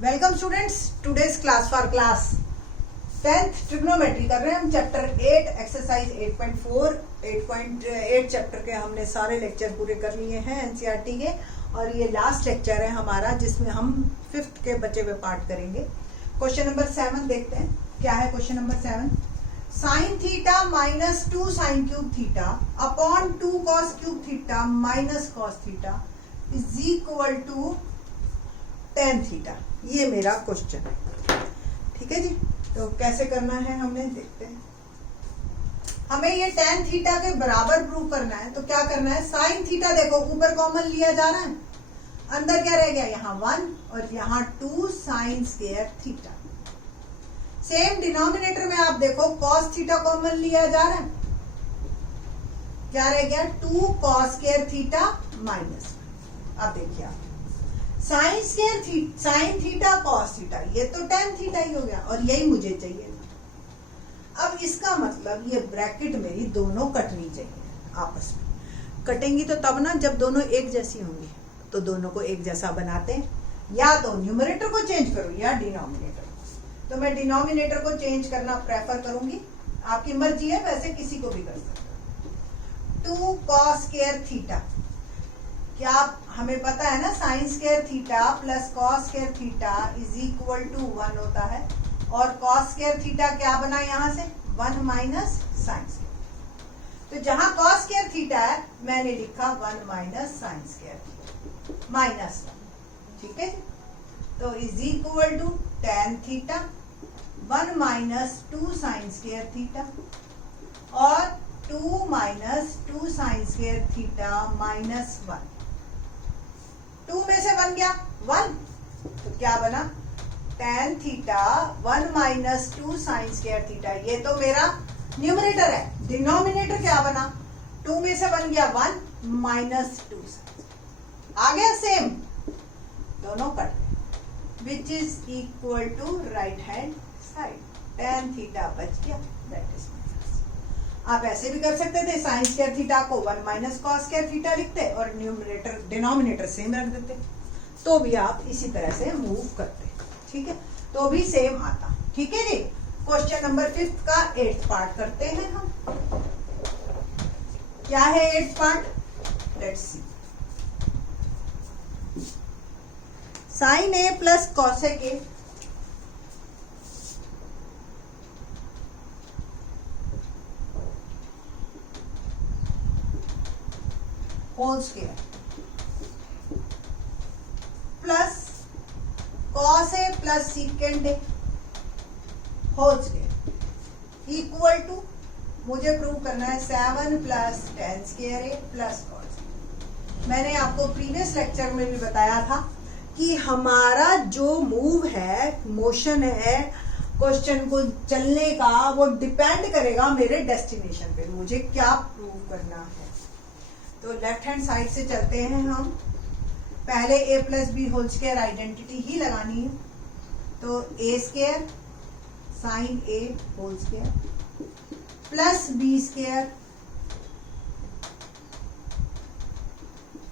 Welcome students, today's class for class 10th trigonometry कर रहे हैं हम। चैप्टर 8 एक्सरसाइज 8.4 8.8 चैप्टर के हमने सारे लेक्चर पूरे कर लिए हैं एनसीईआरटी के, और ये लास्ट लेक्चर है हमारा जिसमें हम 5th के बचे हुए पार्ट करेंगे। क्वेश्चन नंबर 7 देखते हैं क्या है। Question number 7, sine theta minus 2 sine cube theta upon 2 cos cube theta minus cos theta is equal to tan theta. ये मेरा क्वेश्चन है, ठीक है जी। तो कैसे करना है हमने देखते हैं। हमें ये tan थीटा के बराबर प्रूव करना है, तो क्या करना है, साइन थीटा देखो ऊपर कॉमन लिया जा रहा है, अंदर क्या रह गया, यहाँ 1 और यहाँ 2 sine square theta. Same denominator में आप देखो कॉस थीटा कॉमन लिया जा रहा है, क्या रह गया 2 कॉस स्क्वायर थीटा माइनस। अब देखिए आप साइन थीटा कॉस थीटा, ये तो tan थीटा ही हो गया और यही मुझे चाहिए था। अब इसका मतलब ये ब्रैकेट मेरी दोनों कटनी चाहिए आपस में। कटेंगी तो तब ना जब दोनों एक जैसी होंगी, तो दोनों को एक जैसा बनाते हैं, या तो न्यूमरेटर को चेंज करो या डिनोमिनेटर। तो मैं डिनोमिनेटर को चेंज करना प्रेफर करूंगी, आपकी मर्जी है, वैसे किसी को भी कर सकते हो। 2 कॉस स्क्वायर थीटा, क्या हमें पता है ना, sine square theta plus cos square theta is equal to 1 होता है, और कॉस स्क्वायर थीटा क्या बना यहाँ से 1 माइनस साइन स्क्वायर। तो जहां कॉस स्क्वायर थीटा है मैंने लिखा 1 माइनस साइन स्क्वायर माइनस 1, ठीक है। तो is equal to tan theta 1 minus 2 sine square theta और 2 minus 2 sine square theta minus 1। 2 में से 1 गया 1, तो क्या बना tan theta 1 minus 2 sine square theta. ये तो मेरा न्यूमरेटर है। डिनोमिनेटर क्या बना, 2 में से 1 गया 1 माइनस 2 आ गया सेम, दोनों कट गए, which is equal to right hand side. tan theta बच गया, दैट इज। आप ऐसे भी कर सकते थे, साइन स्क्वायर थीटा को 1 माइनस कॉस स्क्वायर थीटा लिखते और न्यूमरेटर डिनोमिनेटर सेम रख देते, तो भी आप इसी तरह से मूव करते, ठीक है, तो भी सेम आता, ठीक है जी। क्वेश्चन नंबर 5 का 8th पार्ट करते हैं हम। क्या है 8th part, let's see. Sine a plus cosec a whole square plus cos a plus secant a whole square equal to, मुझे प्रूव करना है 7 plus tan square a plus cos. मैंने आपको प्रीवियस लेक्चर में भी बताया था कि हमारा जो मूव है, मोशन है क्वेश्चन को चलने का, वो डिपेंड करेगा मेरे डेस्टिनेशन पे, मुझे क्या प्रूव करना है। तो लेफ्ट हैंड साइड से चलते हैं हम। पहले a plus b whole square identity ही लगानी है, तो a square sine a whole square plus b square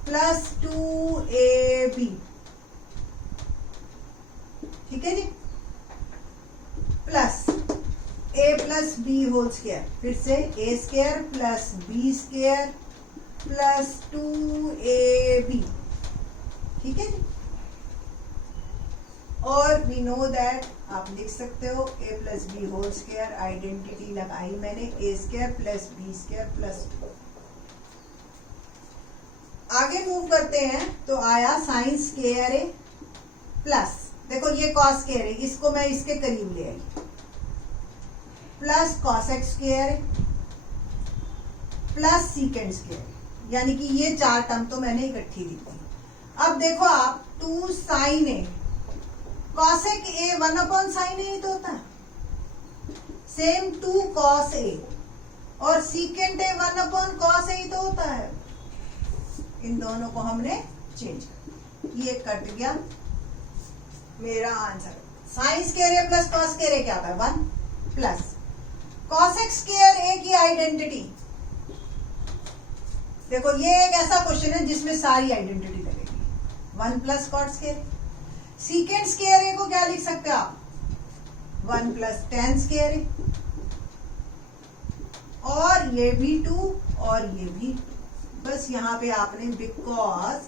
plus 2ab, ठीक है जी, plus a plus b whole square, फिर से a square plus b square plus 2ab, ठीक है जी। और वी नो दैट, आप लिख सकते हो a plus b whole square identity लगाई मैंने, a square plus b square plus 2। आगे मूव करते हैं, तो आया साइन स्क्वायर ए प्लस, देखो ये कॉस स्क्वायर है, इसको मैं इसके करीब ले आई, plus cosec square plus secant square, यानी कि ये 4 टर्म तो मैंने इकट्ठी दी थी। अब देखो आप 2 sine a, cosec a 1 upon sine a तो होता है, सेम 2 कॉस ए और सीकेंड ए 1 अपॉन कॉस ए तो होता है। इन दोनों को हमने चेंज कर, ये कट गया, मेरा answer sine square a plus cos square ए क्या होता है 1 प्लस कॉसेक स्क्वायर ए की आइडेंटिटी। देखो ये एक ऐसा क्वेश्चन है जिसमें सारी आइडेंटिटी लगेगी, 1 plus cot square. Secant square a को क्या लिख सकते हो आप, 1 प्लस टेन स्क्वायर ए, और ये भी 2 और ये भी 2। बस यहाँ पे आपने because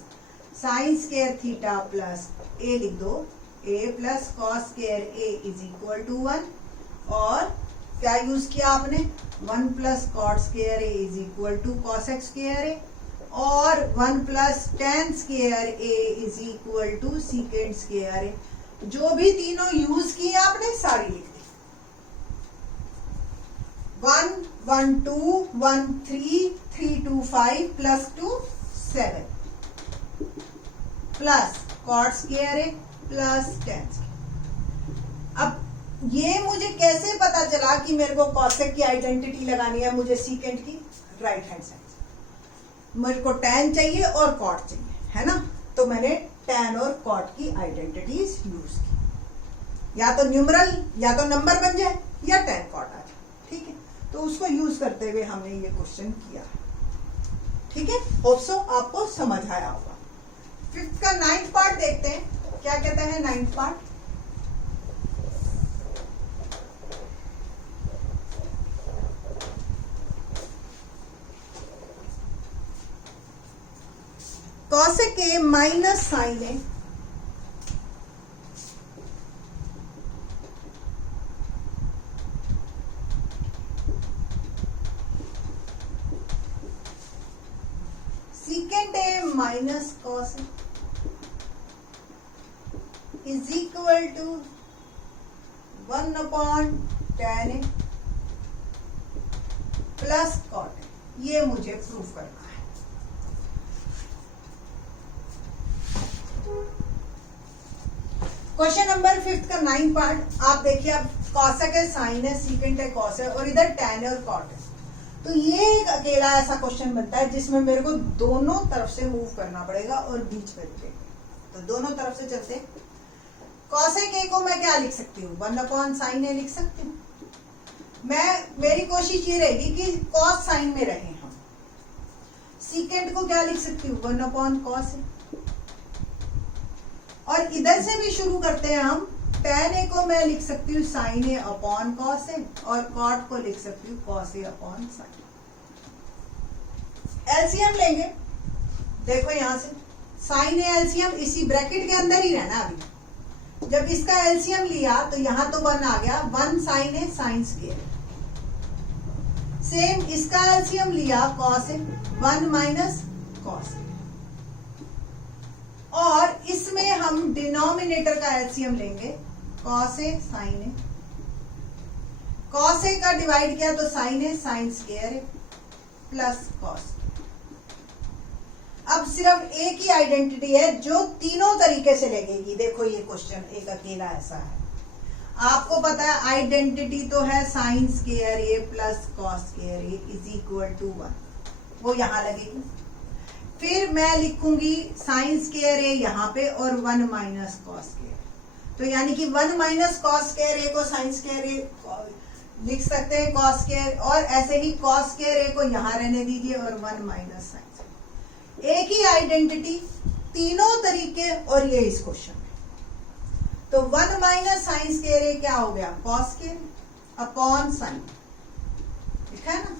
sine square theta plus a लिख दो, a plus cos square a is equal to 1, और क्या यूज किया आपने, 1 plus cot square a is equal to cosec square a, और 1 plus tan square a is equal to secant square a. जो भी तीनों यूज किए आपने सारी लिख दी। 1 1 2 1 3 3 2 5 प्लस 2 7 plus cot square a plus ten. अब ये मुझे कैसे पता चला कि मेरे को कॉसेक की आइडेंटिटी लगानी है, मुझे सीकेंट की राइट हैंड साइड, मेरे को टैन चाहिए और कॉट चाहिए, है ना। तो मैंने टैन और कॉट की आइडेंटिटीज यूज की, या तो न्यूमरल या तो नंबर बन जाए या टैन कॉट आ जाए, ठीक है। तो उसको यूज करते हुए हमने ये क्वेश्चन किया, ठीक है। होप सो आपको समझ आया होगा। फिफ्थ का 9th पार्ट देखते हैं, क्या कहता है 9th part. Cosec a minus sine a secant a minus cos is equal to 1 upon tan a plus cot a. ये मुझे प्रूफ करना है। क्वेश्चन नंबर 5 का 9 पार्ट आप देखिए। अब कॉसेक है, साइन है, सीकेंट है, कॉस है, और इधर टैन है और कॉट है। तो ये एक अकेला ऐसा क्वेश्चन बनता है जिसमें मेरे को दोनों तरफ से मूव करना पड़ेगा और बीच में रुकेगा। तो दोनों तरफ से चलते हैं। कॉसेक ए को मैं क्या लिख सकती हूँ, 1 अपॉन साइन ए लिख सकती हूँ। मेरी कोशिश ये रहेगी कि कॉस साइन में रहे हम। सीकेंट को क्या लिख सकती हूँ, 1 अपॉन कॉस ए। और इधर से भी शुरू करते हैं हम। टैन ए को मैं लिख सकती हूँ sign A upon cos A, और कॉट को लिख सकती हूँ cos A upon sine. LCM लेंगे, देखो यहां से साइन ए एलसीएम इसी ब्रैकेट के अंदर ही रहना। अभी जब इसका एलसीएम लिया तो यहां तो 1 आ गया, 1 साइन ए साइन स्क्वायर। सेम इसका एलसीएम लिया cos A, 1 minus cos A. और इसमें हम डिनोमिनेटर का एलसीएम लेंगे, cos a sign A. Cos A का डिवाइड किया तो sign A sine square a plus cos. अब सिर्फ एक ही आइडेंटिटी है जो तीनों तरीके से लगेगी। देखो ये क्वेश्चन एक अकेला ऐसा है। आपको पता है आइडेंटिटी तो है sine square a plus cos square a is equal to 1, वो यहां लगेगी। फिर मैं लिखूंगी साइन स्क्वायर ए यहाँ पे और 1 माइनस कॉस स्क्वायर। तो यानी कि 1 माइनस कॉस स्क्वायर ए को साइन स्क्वायर ए लिख सकते हैं कॉस स्क्वायर, और ऐसे ही कॉस स्क्वायर ए को यहाँ रहने दीजिए और 1 माइनस साइन स्क्वायर। एक ही आइडेंटिटी तीनों तरीके, और ये इस क्वेश्चन में। तो 1 माइनस साइन स्क्वायर ए क्या हो गया, कॉस स्क्वायर अपॉन साइन, लिखा है ना।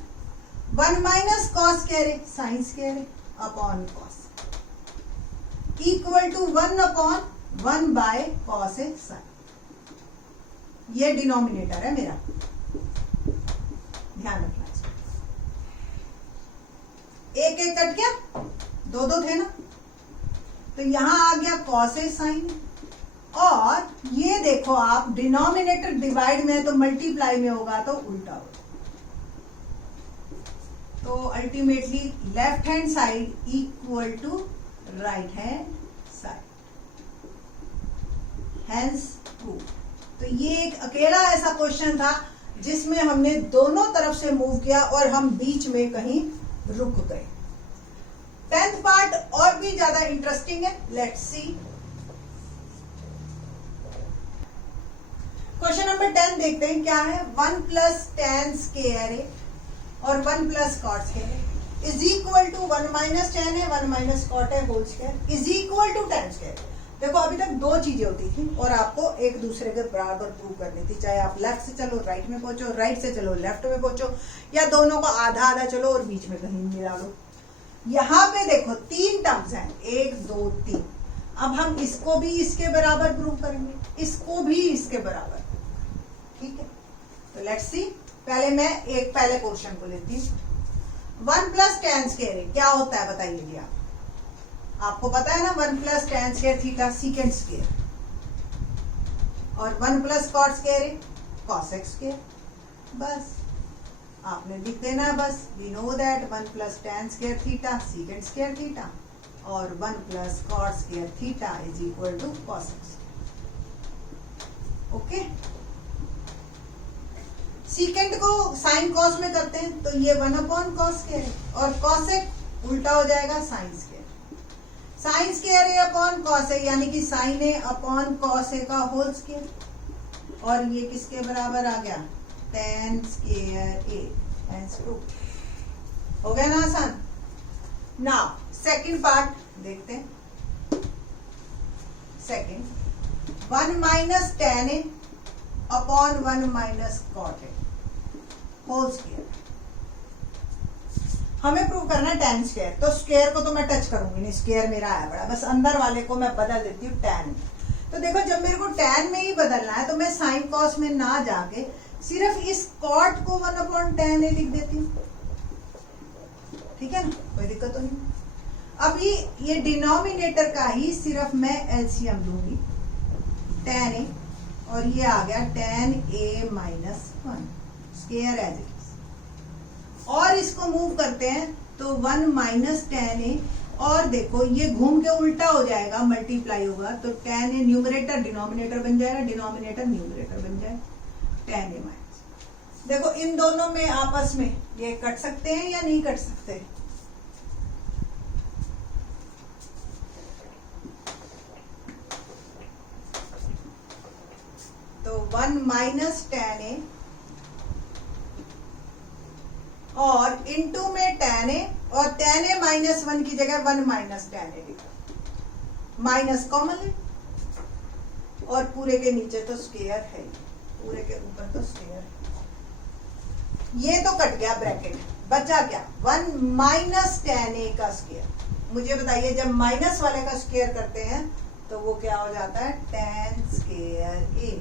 1 minus cos square a sine square a upon cos equal to 1 upon 1 by cos a sine. ये डिनोमिनेटर है मेरा, ध्यान रखना। एक एक कट गया, 2 थे ना, तो यहां आ गया कॉस ए साइन। और ये देखो आप डिनोमिनेटर डिवाइड में है तो मल्टीप्लाई में होगा तो उल्टा होगा। तो ultimately left hand side equal to right hand side, hence proof. तो ये एक अकेला ऐसा क्वेश्चन था जिसमें हमने दोनों तरफ से मूव किया और हम बीच में कहीं रुक गए। 10th पार्ट और भी ज्यादा इंटरेस्टिंग है, लेट्स सी। क्वेश्चन नंबर 10 देखते हैं क्या है। 1 प्लस टेन स्क्वायर ए और 1 plus cot square is equal to 1 minus ten है, 1 माइनस कॉट है whole square is equal to ten square. देखो अभी तक दो चीजें होती थी और आपको एक दूसरे के बराबर प्रूव करनी थी, चाहे आप लेफ्ट से चलो राइट में पहुंचो, राइट से चलो लेफ्ट में पहुंचो, या दोनों को आधा आधा चलो और बीच में कहीं मिला लो। यहाँ पे देखो 3 टर्म्स हैं, 1 2 3। अब हम इसको भी इसके बराबर प्रूव करेंगे, इसको भी इसके बराबर, ठीक है। तो लेट्स सी, पहले मैं एक पहले क्वेश्चन को लेती हूँ। 1 + tan स्क्वायर क्या होता है बताइए जी आप, आपको पता है ना 1 + tan square theta secant square, और 1 + cot स्क्वायर cosec स्क्वायर, बस आपने लिख देना है बस। We know that 1 + tan square theta secant square theta और 1 + cot square theta = cosec। Okay, secant को साइन कॉस में करते हैं तो ये 1/cos स्क्वायर और cosec उल्टा हो जाएगा sine square. Sign square a upon cos A यानी कि sign A upon cos A का होल स्क्वायर, और ये किसके बराबर आ गया, tan स्क्वायर ए हेंस प्रूफ। हो गया ना आसान। नाउ सेकंड पार्ट देखते हैं। सेकंड 1 - tan ए अपॉन 1 - cot ए होल स्क्वायर। हमें प्रूव करना है tan स्क्वायर, तो स्क्वायर को तो मैं टच करूंगी नहीं, स्क्वायर मेरा आया बड़ा, बस अंदर वाले को मैं बदल देती हूँ tan। तो देखो जब मेरे को tan में ही बदलना है तो मैं साइन कॉस में ना जाके सिर्फ इस cot को 1/tan ए लिख देती हूँ, ठीक है ना, कोई दिक्कत तो नहीं। अभी ये डिनोमिनेटर का ही सिर्फ मैं एलसीएम लूंगी, tan ए, और ये आ गया tan a - 1 square as it is, और इसको मूव करते हैं तो 1 - tan a, और देखो ये घूम के उल्टा हो जाएगा, मल्टीप्लाई होगा तो tan a न्यूमरेटर डिनोमिनेटर बन जाएगा, डिनोमिनेटर न्यूमरेटर बन जाएगा, tan a - देखो इन दोनों में आपस में ये कट सकते हैं या नहीं कट सकते, तो 1 - tan a और इनटू में tan a, और tan a -1 की जगह 1 - tan a लिखा, माइनस कॉमन है, और पूरे के नीचे तो स्क्वायर है, पूरे के ऊपर तो स्क्वायर है। ये तो कट गया ब्रैकेट, बचा क्या 1 - tan a का स्क्वायर। मुझे बताइए जब माइनस वाले का स्क्वायर करते हैं तो वो क्या हो जाता है, tan स्क्वायर a।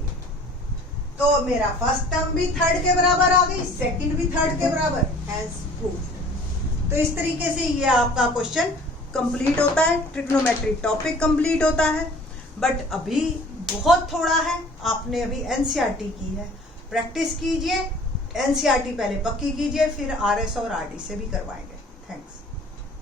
तो मेरा फर्स्ट टर्म भी थर्ड के बराबर आ गई, सेकंड भी थर्ड के बराबर, हेंस प्रूफ। तो इस तरीके से ये आपका क्वेश्चन कंप्लीट होता है, ट्रिग्नोमेट्री टॉपिक कंप्लीट होता है। बट अभी बहुत थोड़ा है, आपने अभी एनसीईआरटी की है, प्रैक्टिस कीजिए, एनसीईआरटी पहले पक्की कीजिए, फिर आरएस और आरडी से भी करवाएंगे। थैंक्स।